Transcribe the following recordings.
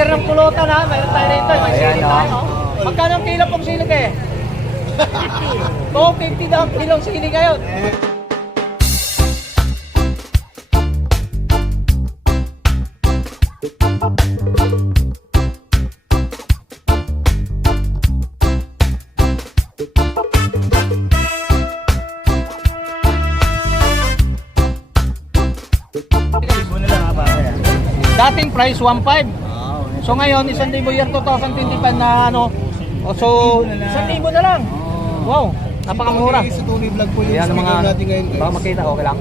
Master ng pulutan ha. Meron tayo rito. May Ayan, sili oh. tayo. Magkano ang kilo pong sili kayo? 250 daw ang kilong sili ngayon. Dating price 1.5. So ngayon, 1,000 year 2025 na ano. O, so, 1,000 na lang. Wow, napakamura. Sa Tony Vlog po yung Yan ang mga, speaker natin ngayon. baka makita, okay lang.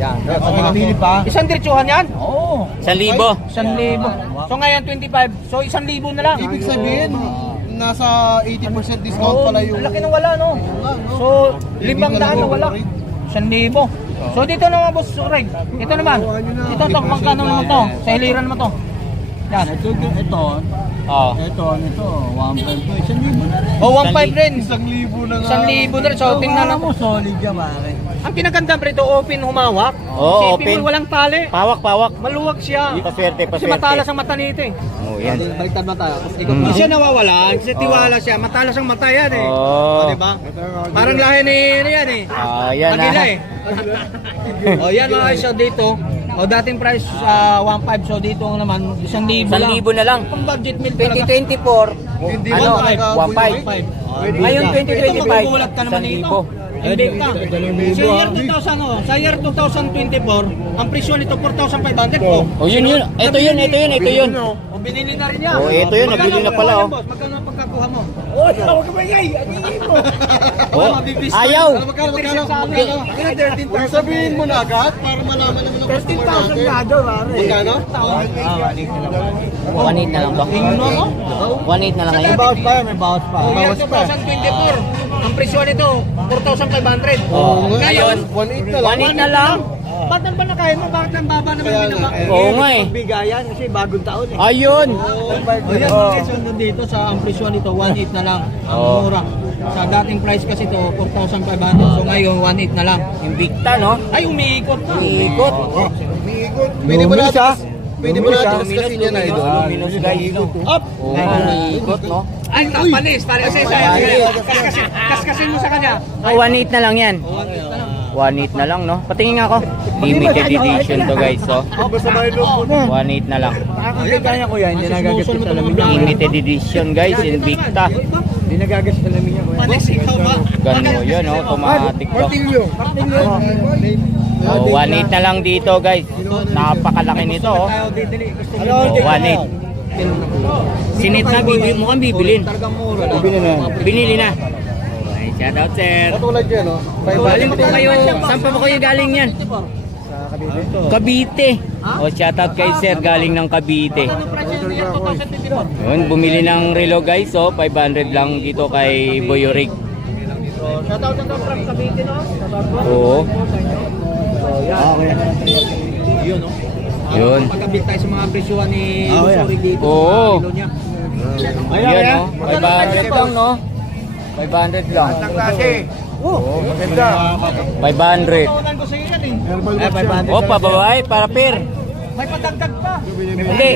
Yan. Sa mga mili pa. Isang diretsuhan yan? Oo. Isang libo. Isang libo. So ngayon 25. So isang libo na lang. Ibig sabihin, nasa 80% discount pala yung... ang laki ng wala no. So limang daan na wala. Isang libo. So dito naman boss Reg. Ito naman. Ito to magkano naman to? Sa hiliran naman to. Yan. Ito, ito, Oo. ito, ito, 1.2, isang libo na rin. O 1.5 rin. Isang libo na nga. Isang libo na rin. So tingnan Wala natin. mo, solid yan, pare. Ang pinaganda rito open humawak. Oo, Sipin open. mo, walang tali. Pawak, pawak. Maluwag siya. Paswerte, Kasi paswerte. matalas ang mata nito eh. Oh, yan. Baliktad ba tayo? Kasi ikaw Mm. Hindi siya nawawala. Kasi tiwala siya. Matalas ang mata yan eh. Oh. Diba? Parang lahi ni ano yan eh. Ah, yan Magila ah. eh. o yan mga isa dito. O dating price sa 1.5 so dito naman 1,000 Isang lang. libo na lang. Pang budget meal talaga. 2024, Hindi ano, mo talaga 1.5. Ngayon, 2025, Ito magugulat ka naman dito. libo. Hindi ka. Sa year 2000 oh, sa year 2024, ang presyo nito 4,500 po. Oh, yun yun. Ito yun, ito yun, ito yun. O binili na rin niya. Oh, ito yun, Magkano nabili na ang pala, oh. Magkano ang pagkakuha mo? Oh, huwag ka magay. Ano mo? Oh, ayaw. pa. Magkano magkano? Magkano? Huwag sabihin mo na agad para malaman naman ng customer natin. Magkano? One eight na lang ba? One eight na lang ngayon. Bawas pa may bawas pa. Oh, year 2024, ang presyo nito 4,500. Oh, ngayon, 1.8 na lang. one eight na lang. Ba't nang ba na kaya mo? Bakit ang baba naman binaba? nga. Oo nga eh. Bigayan kasi bagong taon eh. Ayun. O yan mga guys, yung dito sa ang presyo nito 1.8 na lang. Ang mura. Sa dating price kasi to 4,500. So ngayon 1.8 na lang. Invicta, no? Ay, umiikot pa. Umiikot. Umiikot. Pwede ba natin, pwede ba natin discusin yan na idol? Luminous, guys. Up! Umiikot, no? Ay, kapalis. Pare kasi sa kaskasin, mo sa kanya. Oh, one eight na lang yan. One eight na lang, no? Patingin nga ako. Limited edition to, guys, so. Basta may loob mo na. One eight na lang. Nakakagaya ko yan, hindi nagagas sa lamin niya. Limited edition, guys, Invicta. Hindi nagagas sa lamin niya. Palis, ikaw ba? Gano yun, no? Automatic to. Martilyo. Oh, one eight na lang dito, guys. Napakalaki nito, oh. Oh, one eight. Sinit na, bibili mo kang bibilin. Talagang mura. Bili na. Binili na. Ay, shout out, sir. Katulad yan, no? Galing po kayo, saan pa ba kayo galing yan? Cavite. O, shout out kay sir, galing ng Cavite. Price yung year 2024? Yun, bumili ng relo guys, so 500 lang dito kay Boyorig. Shoutout na to from Cavite, no? Oo. Yan. Yun, no? Yun. Pagkabit tayo sa mga presyuhan ni Bosorig dito. Oo. sa kilo niya. Yan, no? 500 lang, no? 500 lang. Oo, maganda. 500. Tawanan ko sa iyo yan, eh. Herbal O, pababae, para per. May padagdag pa. Hindi.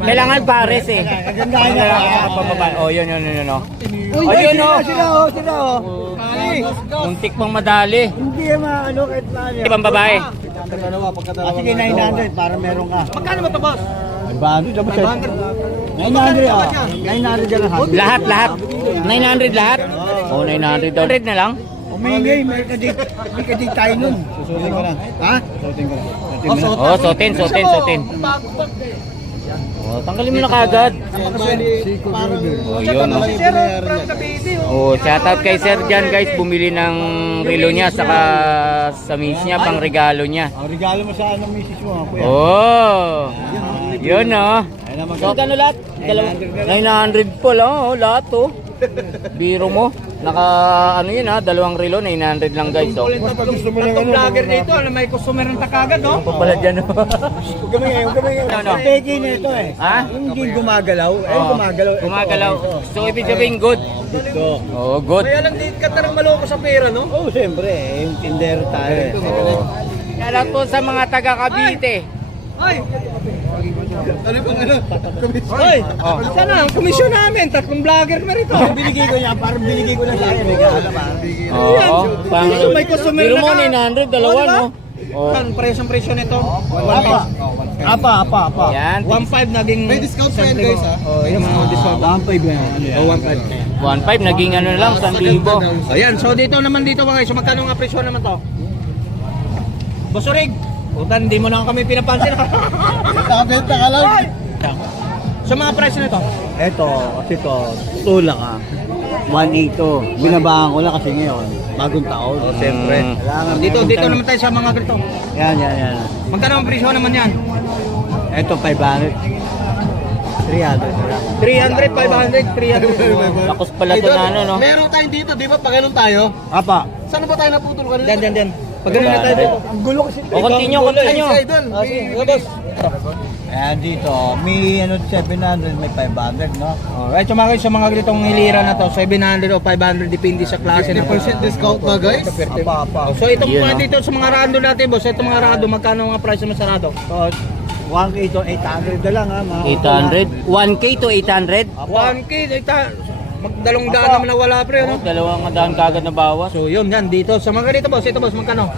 Kailangan pares eh. Ganda na. O, yun, yun, yun, yun. o. O, yun, o. Sila oh, sila oh. Muntik pang madali. Hindi yan maano kahit paano. Ibang babae. Pagkadalawa, Ah, pagkadalawa. sige, 900 para meron ka. Magkano ba ito, boss? 500 dapat sir. 500. 900 ah. 900 yan lahat. Lahat, lahat. 900 lahat? O, 900 daw. 100 na lang? Umingay, may kadik, may kadik tayo nun. Susutin ko na. Ha? Susutin ko na. Oh, sotin, sotin, sotin. Bago pa. Oh, tanggalin mo na kagad. Oh, yun, oh. Oh. Oh, shoutout kay Sir Jan guys, bumili ng relo niya saka sa miss niya pang regalo niya. Ang regalo mo sa anong misis mo, kuya. Oh. Yun oh. So, gano lahat? Dalawa. 900 po lang oh, lahat oh. Biro mo. Naka ano yun ha, dalawang relo 900 lang guys oh. Na gusto mo ng tatlong ano, vlogger dito, na may customer ng takagad, no? Pala dyan oh. Huwag kami ngayon, huwag kami ngayon. Ano? Peki na ito eh. Ha? Yung Hindi gumagalaw. Eh, Oh, gumagalaw. Ito, Gumagalaw. oh, So ibig sabihin good. Ito. Oh, good. Kaya lang din ka tarang maloko sa pera, no? Oh, siyempre, eh, yung tindero tayo. eh. Oh. Shoutout po sa mga taga Cavite. Ay! Ano pang ano? Komisyon. Hoy, sana ang komisyon namin. Tatlong vlogger na rito. Binigay ko niya, parang binigay ko na sa akin. May kala pa. Oo. Pang, So, may customer Biro na mo, ka. 900, dalawa, Oh, diba? no? Oh. Kan presyo ang presyo nito. Apa. Apa, apa, apa. Yan, 1.5 naging May discount pa yan, guys, ha? Oh, yun mga discount. One five yan. Ano yan? Oh, 1.5. 1.5, naging ano na lang, 1,000. Ayan, so dito naman dito mga guys, so magkano nga presyo naman to? Bosorig. Utan, hindi mo na kami pinapansin. Nakabenta ka lang. so mga presyo nito. Ito, kasi ito, tulak ah. 1.8 to. Binabahan ko lang kasi ngayon, bagong taon. Oh, siyempre. Kailangan Dito, meron dito tayo- naman tayo sa mga ganito. Yan, yan, yan. Magkano ang presyo naman yan? Ito, 500. 300 na lang. 300, 500, 300. Tapos pala to na ano, no? Meron tayong dito, di ba? Pag ganun tayo. Apa. Saan ba tayo naputol kanina? Diyan, diyan, diyan. Pag ganun na tayo. Ang gulo kasi. O, continue, continue. Ay, idol. Ah. Ayan dito, may ano 700, may 500, no? Alright, so mga guys, sa mga ganitong hilira na to, 700 o 500, depende sa klase na 50% discount na, guys. Apa, apa. So itong mga dito sa mga rando natin, boss, itong mga rando, magkano ang price ng sarado? So, 1K to 800 na lang ha, mga 800? 1K to 800? 1K, ita, magdalong daan naman na wala pre, ano? Dalawang daan kagad na bawas. So yun, yan, dito. Sa mga ganito, boss, ito boss, magkano?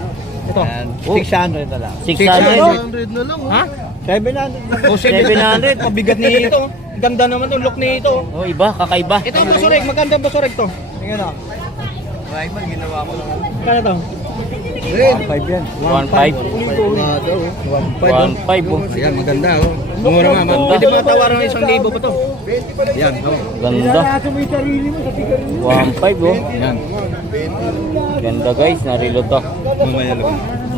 Ito. Ayan, 600 na lang. 600? 100 na lang, oh. Ha? 700. O 700, pabigat nito. Ganda naman yung look nito. Oh, iba, kakaiba. Ito ang basurek, maganda ang basurek to. Tingnan o. Rival, ginawa ko lang. Magkano to? 1.5 yan. 1.5. Na daw. 1.5 oh. Ayan, maganda oh. Mura nga, man. Pwede mo tawaran ng isang libo pa to. Yan, oh. Ganda. mo. 1.5 oh. Yan. Ganda guys, narilo to.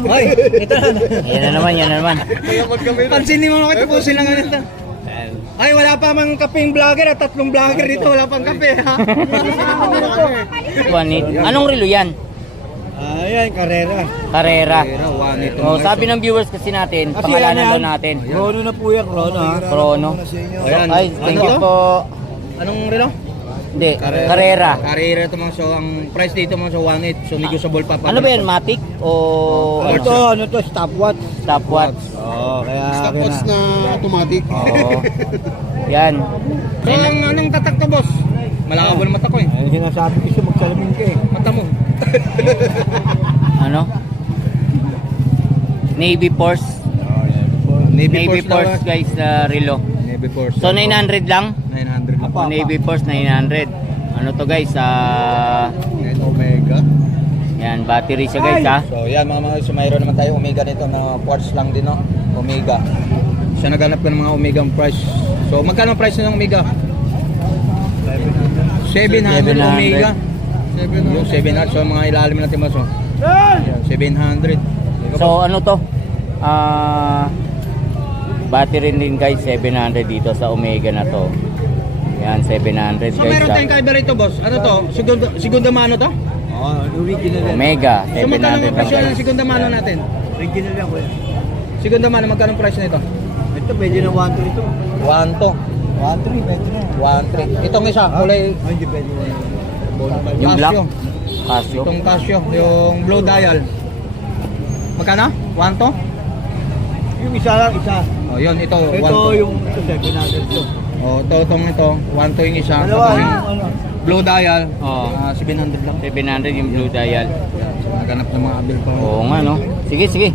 Ay, ito na. Yan na naman, yan na naman. Pansinin mo naman ito po sila ganito. Ay, wala pa mang kapeng vlogger at tatlong vlogger dito. Wala pang kape, ha? 1.8. Anong relo yan? Ah, yan, karera. Karera. Pero, one ito. Oh, sabi ng viewers kasi natin, Kasi pangalanan yan, daw natin. Chrono na po yan, Chrono ha. Chrono. Ayan. Ay, thank you Ano? po. Anong relo? Hindi, Carrera. Carrera ito mga so ang price dito mga so 1.8 so negotiable pa pa. Ano ba yan, Matic? O Ito, ano? ano to, stopwatch. Stopwatch? Oo, kaya... Stopwatch na automatic. Oo. Yan. So ang anong tatak to boss? Malakaw na mata ko eh. Ayun sinasabi ko siya, magsalamin ka eh. Mata mo. Ano? Navy Force. Navy, Force, guys, na relo. Navy Force. So 900 lang? 900 lang. O, Navy Force 900. Ano to guys? Ah, Net Omega. yan, battery siya guys ha. So yan mga mga so mayroon naman tayo Omega nito na parts lang din no. Omega. Siya naghanap ko ng mga Omega price. So magkano price ng Omega? 700 700. Omega. Yung 700 so mga ilalim natin mas oh. Yan, 700. So ano to? Ah, battery din guys 700 dito sa Omega na to. Yan 700 So guys. meron ha. tayong kaiba rito boss. Ano to? Segunda, segunda mano to? Oo, original yan. Omega So magkano 700 ang lang presyo ng segunda mano natin? Original yan, kuya. Segunda mano magkano ang price nito? Ito, pwede na 1 to ito. 1 to. 1 3, pwede na. 1 3. Itong isa kulay Ay, hindi pwede. Yung black. Casio. Casio. Itong Casio, yung blue dial. Magkano? 1 to? Yung isa lang, isa. Oh, yun ito, 1 Ito to. yung ito, 700 to. Oh, ito itong ito, 1 to yung isa. Dalawa, yung ano. Oh. blue dial, Oo. ah, 700 lang. 700 yung blue dial. Naganap ng mga bill ko. Oo nga no. Sige, sige.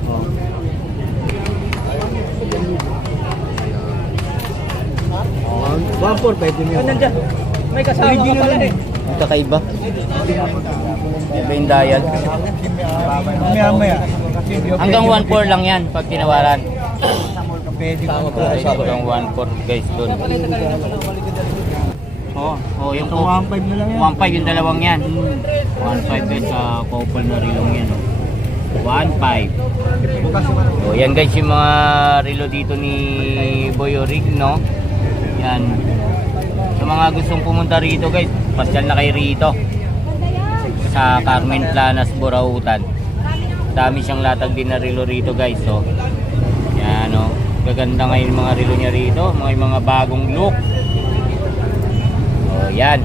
One four, pwede na yun. dyan? May kasama ka pala eh. Ang kakaiba. Iba yung dial. Maya, maya. Hanggang 1.4 lang yan pag tinawaran. Hanggang 1.4 guys doon. Oo, oh, yung Ito, 1.5 na lang yan. 1.5 yung dalawang yan. 1.5 guys sa couple na rilong yan. oh. 1.5. So yan guys yung mga relo dito ni Boy Orig no. Yan. Sa mga gustong pumunta rito guys, pasyal na kayo rito. Sa Carmen Planas, Burautan. Dami siyang latag din na relo rito guys. So, yan no. Gaganda ngayon mga relo niya rito. Mga mga bagong look. Oh, yan.